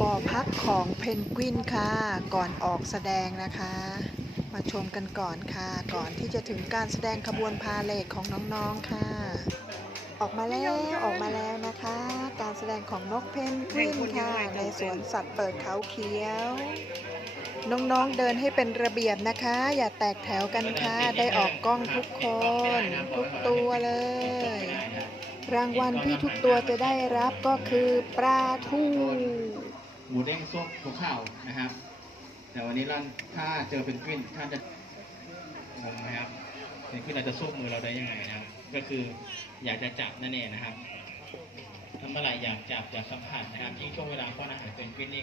บ่อพักของเพนกวินค่ะ ก่อนออกแสดงนะคะ มาชมกันก่อนค่ะ ก่อนที่จะถึงการแสดงขบวนพาเลทของน้องๆค่ะ ออกมาแล้วออกมาแล้วนะคะ การแสดงของนกเพนกวินค่ะ ในสวนสัตว์เปิดเขาเขียว น้องๆเดินให้เป็นระเบียบนะคะ อย่าแตกแถวกันค่ะ ได้ออกกล้องทุกคน ทุกตัวเลยรางวัลที่ทุกตัวจะได้รับก็คือปลาทู หมูเด้งซุปหัวเข่านะครับ แต่วันนี้เราถ้าเจอเป็นกวินท่านจะงงไหมครับเป็นกวินเราจะสู้มือเราได้ยังไงนะครับ ก็คืออยากจะจับนั่นเองนะครับถ้าเมื่อไหร่อยากจับอยากสัมผัสนะครับยิ่งช่วงเวลาป้อนอาหารเป็นกวินนี่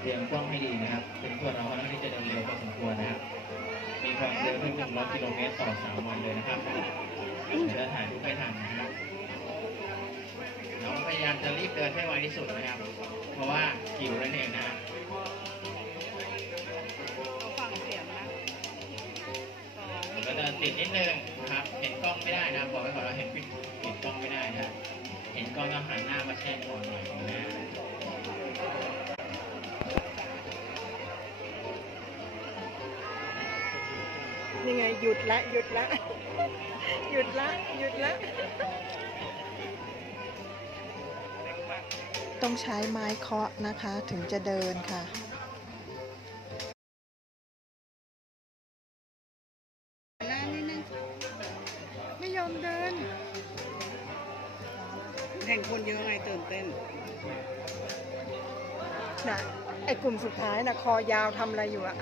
เตรียมกล้องให้ดีนะครับ เป็นตัวเราค่อนข้างที่จะเดินเร็วพอสมควรนะครับ มีความเร็วถึง100กิโลเมตรต่อ3วันเลยนะครับ เดี๋ยวจะถ่ายรูปให้ทันนะครับเราพยายามจะรีบเดินให้ไวที่สุดนะครับ เพราะว่าหิวนั่นเองนะครับฟังเสียงนะสองมันติดนิดนึงนะครับ เห็นกล้องไม่ได้นะบอกไว้ก่อนเราเห็นปิดเห็นกล้องไม่ได้นะ เห็นกล้องต้องหันหน้ามาแช่ก่อนหน่อยนะนี่ไงหยุดละหยุดละ ยุดละหยุดละต้องใช้ไม้เคาะนะคะถึงจะเดินค่ะหน้านิดนึงไม่ยอมเดินเห็นคนเยอะไงตื่นเต้นนะไอ้กลุ่มสุดท้ายนะคอยาวทำอะไรอยู่อะ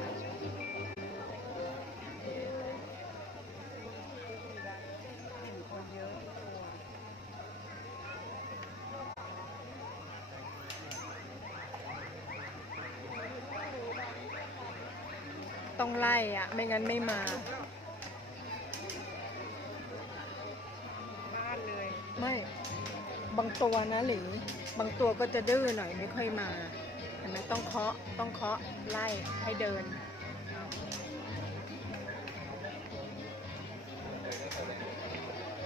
ต้องไล่อะไม่งั้นไม่มาบ้านเลย ไม่ บางตัวนะหลิงบางตัวก็จะดื้อหน่อยไม่ค่อยมาเห็นไหมต้องเคาะต้องเคาะไล่ให้เดิน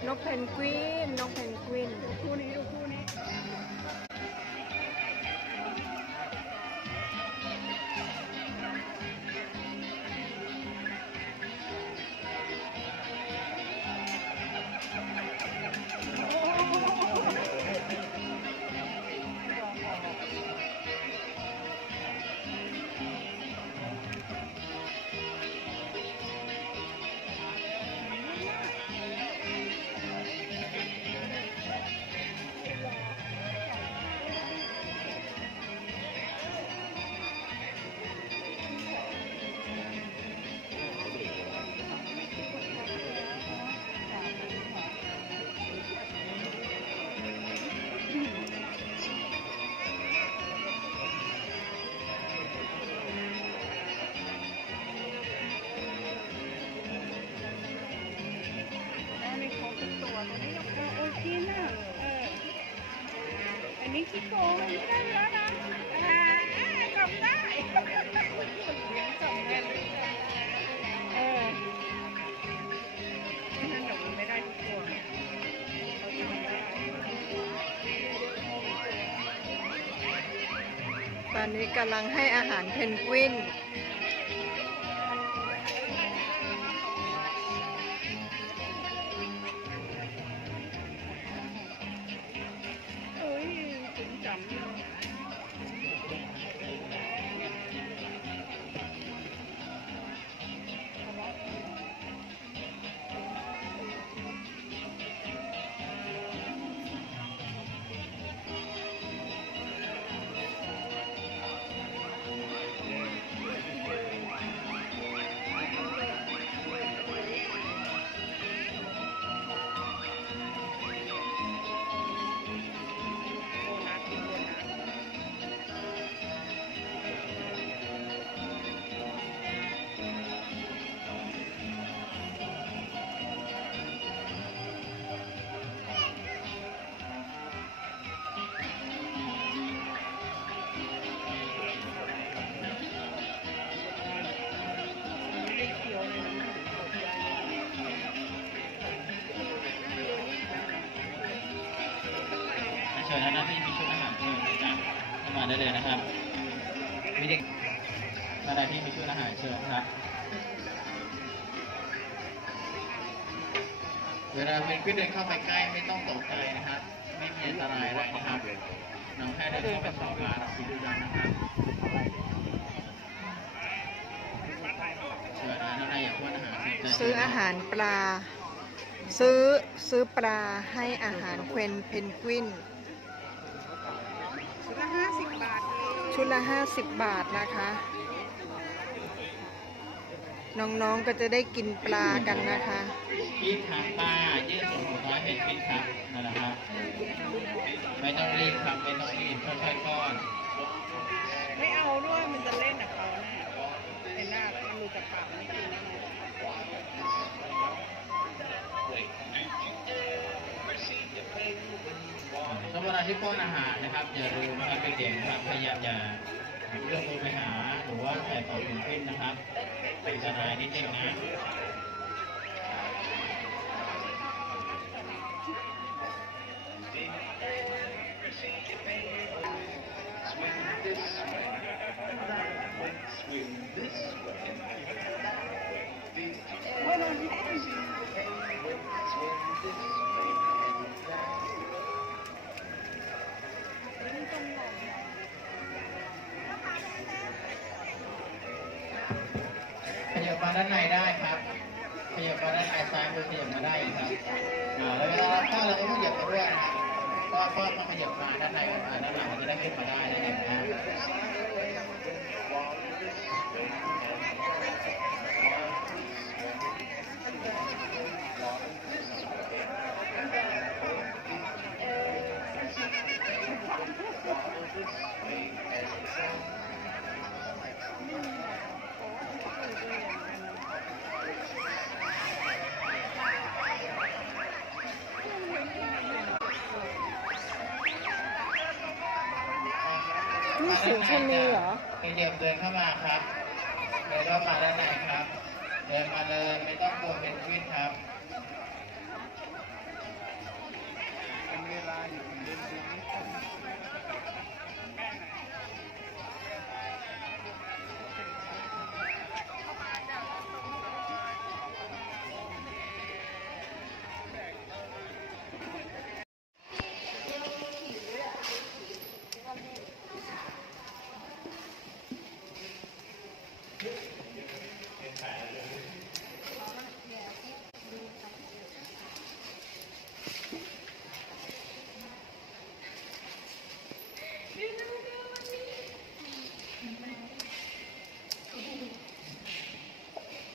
นกเพนกวินนกเพนกวินคู่นี้ดูคู่นี้ อันนี้ขี้โก้ได้แล้วนะอ่ากลับได้เลี้ยงสองแม่เลยเออนั่นเดี๋ยวมันไม่ได้ทุกตัวเราทำได้ตอนนี้กำลังให้อาหารเพนกวิน มีเด็กท่านใดที่มีชุดอาหารเชิญครับ เวลาเป็นขึ้นเดินเข้าไปใกล้ไม่ต้องตกใจนะครับ ไม่มีอันตรายอะไรนะครับน้องแค่เดินเข้าไปสอบถามสีดูดันนะครับเชิญนะท่านใดอยากทานอาหารเชิญซื้ออาหารปลา ซื้อซื้อปลาให้อาหารเควนเพนกวิน ชุดละห้าสิบบาทเอง ชุดละ 50 บาทนะคะ น้องๆก็จะได้กินปลากันนะคะยืดขาป้ายืดส่วนหัวน้อยเป็นฟิตครับนั่นแหละครับ ไม่ต้องรีบครับไม่ต้องรีบค่อยๆก้อน ไม่เอาด้วยมันจะเล่นกับ ที่ป้อนอาหารนะครับอย่าลืมนะครับเด็กนะครับพยายามอย่าเลือกมือไปหาหรือว่าใส่ต่อหนึ่งขึ้นนะครับ เป็นอันตรายนิดนึงนะ ขยับมาด้านในได้ครับ ขยับมาด้านในซ้ายมือขยับมาได้ครับอ่าแล้วเวลาเราเข้าเราก็ขยับไปด้วยนะครับก็ก็ต้องขยับมาด้านในด้านหลังมันจะได้ขึ้นมาได้นะครับ สิงชนนีเหรอขยัเดินเข้ามาครับเดินเข้มาด้านไหนครับ เดินมาเลยไม่ต้องกลัวเป็นขึ้นครับเวลาอยู่เดินเดิน